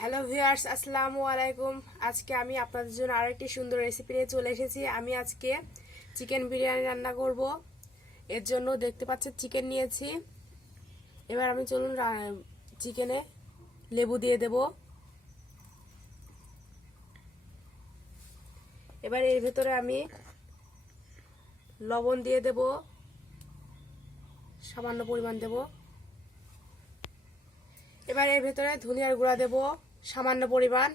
Hello viewers, আসসালামু আলাইকুম। আজকে আমি আপনাদের জন্য আরেকটি সুন্দর রেসিপি নিয়ে চলে এসেছি। আমি আজকে চিকেন বিরিয়ানি রান্না করব। এর জন্য দেখতে পাচ্ছেন চিকেন নিয়েছি। এবার আমি চলুন চিকেনে লেবু দিয়ে দেব। এবার এর ভেতরে আমি লবণ দিয়ে দেব, সামান্য পরিমাণ দেব। এবার এর ভেতরে ধনিয়ার গুঁড়া দেব সামান্য পরিমাণ।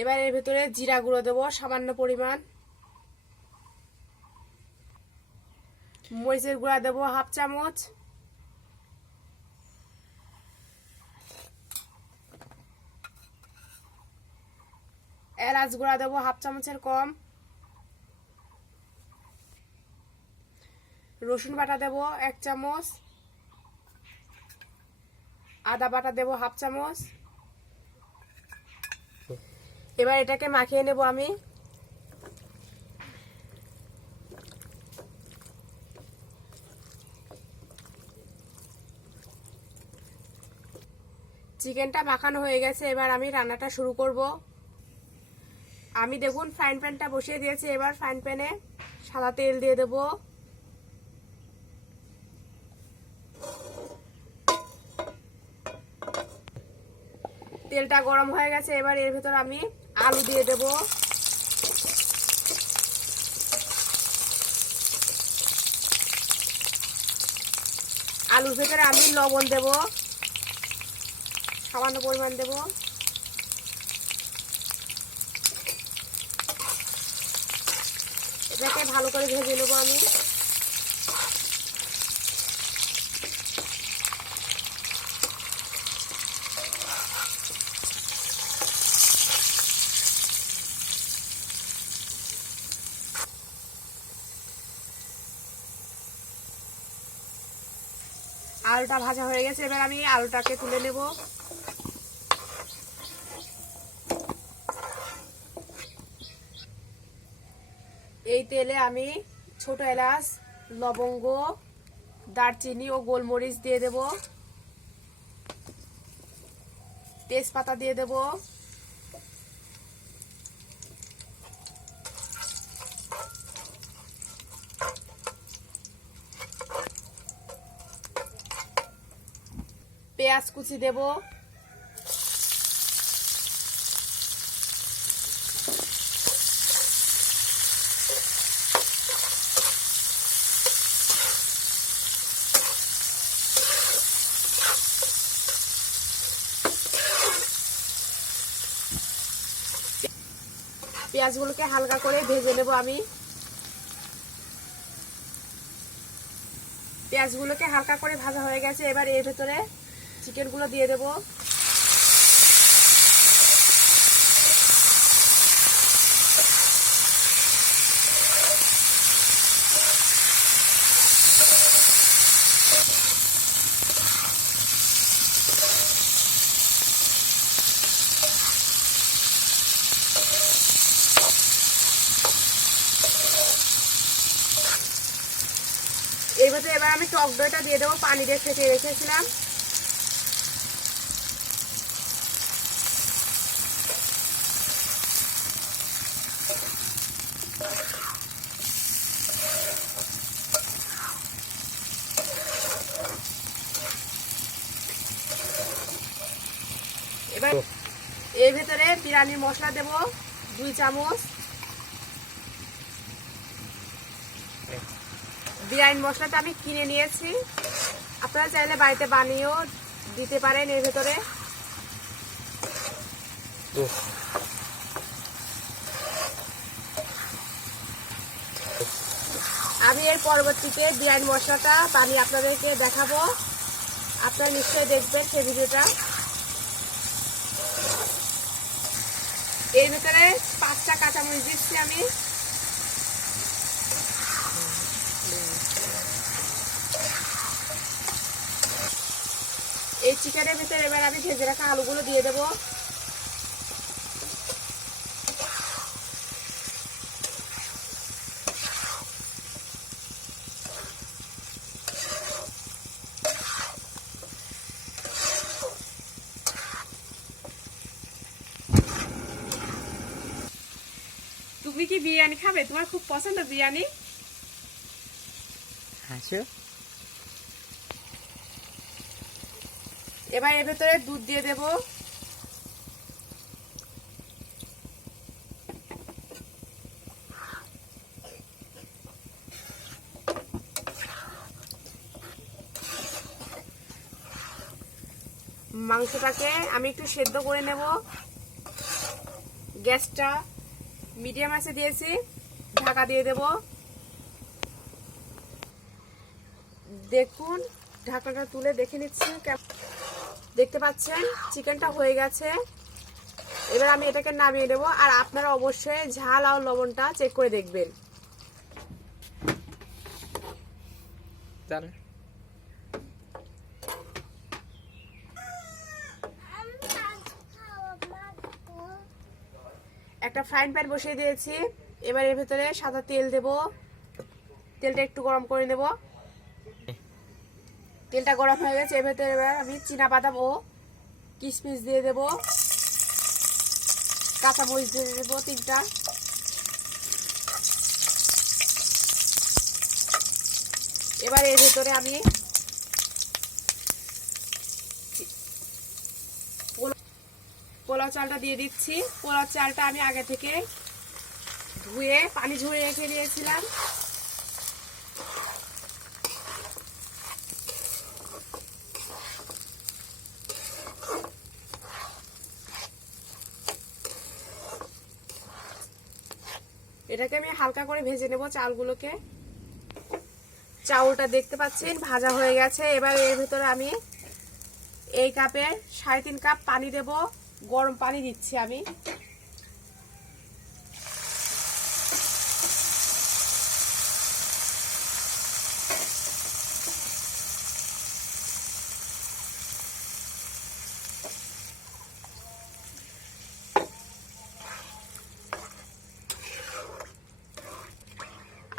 এবার এর ভেতরে জিরা গুঁড়ো দেব সামান্য পরিমাণ। মরিচের গুঁড়া দেব হাফ চামচ। এলাচ গুঁড়া দেব হাফ চামচের কম। রসুন বাটা দেব 1 চামচ। আদা বাটা দেব হাফ চামচ। এবার এটাকে মাখিয়ে নেব আমি। চিকেনটা মাখানো হয়ে গেছে, এবার আমি রান্নাটা শুরু করব। আমি দেখুন ফ্রাইং প্যানটা বসিয়ে দিয়েছি। এবার ফ্রাইং প্যানে সাদা তেল দিয়ে দেব। তেলটা গরম হয়ে গেছে, এবার এর ভেতর আমি আলু দিয়ে দেব। আলুর ভেতরে আমি লবণ দেব, সামান্য পরিমাণ দেব। এটাকে ভালো করে ভেজে নেব আমি। আলুটা ভাজা হয়ে গেছে, এবার আমি আলুটাকে তুলে নেব। এই তেলে আমি ছোট এলাচ, লবঙ্গ, দারচিনি ও গোলমরিচ দিয়ে দেব। তেজপাতা দিয়ে দেব। পেঁয়াজ কুচি দেব। পেঁয়াজগুলোকে হালকা করে ভেজে নেব আমি। পেঁয়াজগুলোকে হালকা করে ভাজা হয়ে গেছে, এবার এর ভেতরে চিকেনগুলো দিয়ে দেব। এর ভেতরে এবার আমি টক দইটা দিয়ে দেবো, পানি দিয়ে ফেটে রেখেছিলাম। এবার এর ভেতরে বিরিয়ানির মশলা দেব 2 চামচ। বিরিয়ানি মশলাটা আমি কিনে নিয়েছি, আপনারা চাইলে বাড়িতে বানিয়েও দিতে পারেন। এর ভেতরে আমি এর পরবর্তীতে বিরিয়ানি মশলাটা বানিয়ে আপনাদেরকে দেখাবো, আপনারা নিশ্চয়ই দেখবেন সেই ভিডিওটা। এর ভেতরে 5টা কাঁচামরিচ দিচ্ছি আমি। এই চিকেনের ভিতরে এবার আমি ভেজে রাখা আলুগুলো দিয়ে দেব। তুমি কি বিরিয়ানি খাবে? তোমার খুব পছন্দ বিরিয়ানি? হাসো। এবার এর ভেতরে দুধ দিয়ে দেব। মাংসটাকে আমি একটু সেদ্ধ করে নেব। গ্যাসটা মিডিয়াম আঁচে দিয়েছি, ঢাকা দিয়ে দেব। দেখুন, ঢাকাটা তুলে দেখে নিচ্ছি। দেখতে পাচ্ছেন চিকেনটা হয়ে গেছে। এবার আমি এটাকে নামিয়ে নেব। আর আপনারা অবশ্যই ঝাল আর লবণটা চেক করে দেখবেন। একটা ফ্রাইং প্যান বসিয়ে দিয়েছি। এবার এর ভেতরে সাদা তেল দেব। তেলটা একটু গরম করে নেব। তেলটা গরম হয়ে গেছে। এর ভেতরে এবার আমি চীনাবাদাম ও কিশমিশ দিয়ে দেব। কাঁচামরিচ দিয়ে দেবো 3টা। এবার এর ভেতরে আমি পোলাও চালটা দিয়ে দিচ্ছি। পোলাও চালটা আমি আগে থেকে ধুয়ে পানি ঝরিয়ে রেখে দিয়েছিলাম। এটাকে আমি হালকা করে ভেজে নেব চালগুলোকে। চাউলটা দেখতে পাচ্ছেন ভাজা হয়ে গেছে। এবার এর ভিতরে আমি এই কাপের 3.5 কাপ পানি দেব। গরম পানি দিচ্ছি আমি।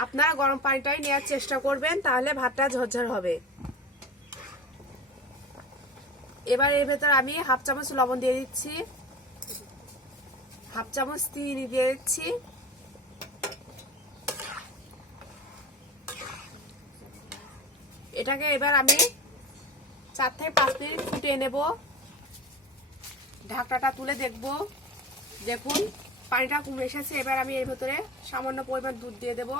আপনারা গরম পানিটাই নেওয়ার চেষ্টা করবেন, তাহলে ভাতটা ঝরঝর হবে। এবার এর ভেতর আমি 1/2 চামচ লবণ দিয়ে দিচ্ছি, 1/2 চামচ চিনি দিয়ে দিচ্ছি। এটাকে এবার আমি 4 থেকে 5 মিনিট ফুটিয়ে নেব। ঢাকনাটা তুলে দেখব। দেখুন পানিটা কমে এসেছে। এবার আমি এর ভেতরে সামান্য পরিমাণ দুধ দিয়ে দেব।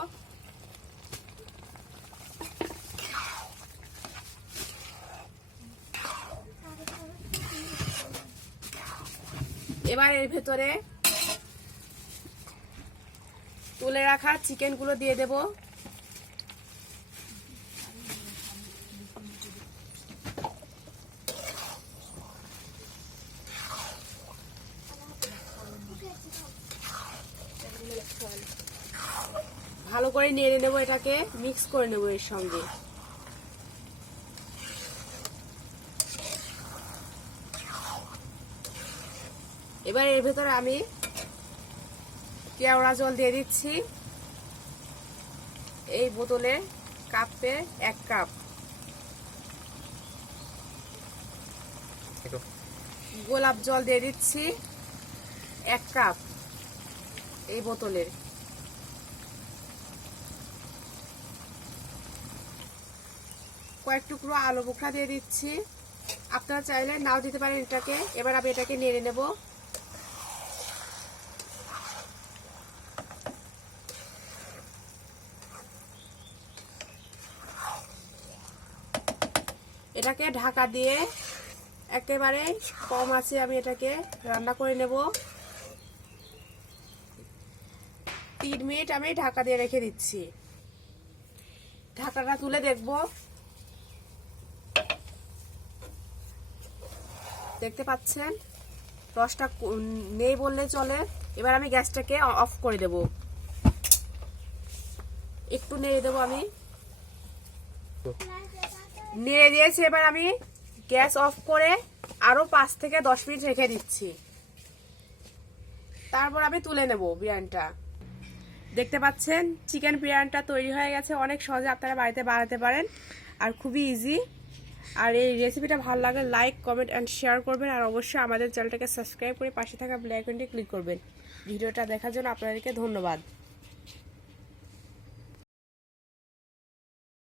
এবার এর ভেতরে তুলে রাখা চিকেনগুলো দিয়ে দেব। ভালো করে নেড়ে নেব, এটাকে মিক্স করে নেব এর সঙ্গে। এবার এর ভেতরে আমি কেওড়া জল দিয়ে দিচ্ছি। এই বোতলে কাপে 1 কাপ। গোলাপ জল দিয়ে দিচ্ছি 1 কাপ এই বোতলের। কয়েক টুকরো আলু বোখরা দিয়ে দিচ্ছি। আপনারা চাইলে নাও দিতে পারেন এটাকে। এবার আমি এটাকে নেড়ে নেব। এটাকে ঢাকা দিয়ে একেবারে কম আঁচে আমি এটাকে রান্না করে নেব। 3 মিনিট আমি ঢাকা দিয়ে রেখে দিচ্ছি। ঢাকাটা তুলে দেখব। দেখতে পাচ্ছেন রসটা নেই বললে চলে। এবার আমি গ্যাসটাকে অফ করে দেব। একটু নেড়ে দেবো আমি। নেড়ে দিয়েছি। এবার আমি গ্যাস অফ করে আরো 5 থেকে 10 মিনিট রেখে দিচ্ছি। তারপর আমি তুলে নেব বিরিয়ানিটা। দেখতে পাচ্ছেন চিকেন বিরিয়ানিটা তৈরি হয়ে গেছে। অনেক সহজে আপনারা বাড়িতে বানাতে পারেন আর খুবই ইজি। আর এই রেসিপিটা ভালো লাগলে লাইক, কমেন্ট এন্ড শেয়ার করবেন। আর অবশ্যই আমাদের চ্যানেলটাকে সাবস্ক্রাইব করে পাশে থাকা বেল আইকনটি ক্লিক করবেন। ভিডিওটা দেখার জন্য আপনাদেরকে ধন্যবাদ।